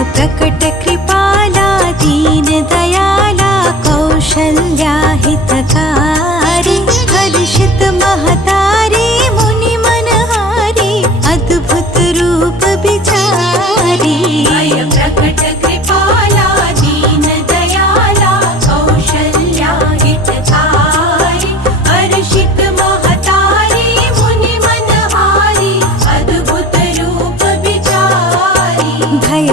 प्रकट कृपाला दीन दयाला कौशल्या हितकारी हर्षित महतारी मुनि मनहारी अद्भुत रूप बिचारी प्रकट कृपाला दीन दयाला कौशल्या हितकारी हर्षित महतारी मुनि मनहारी अद्भुत रूप बिचारी भय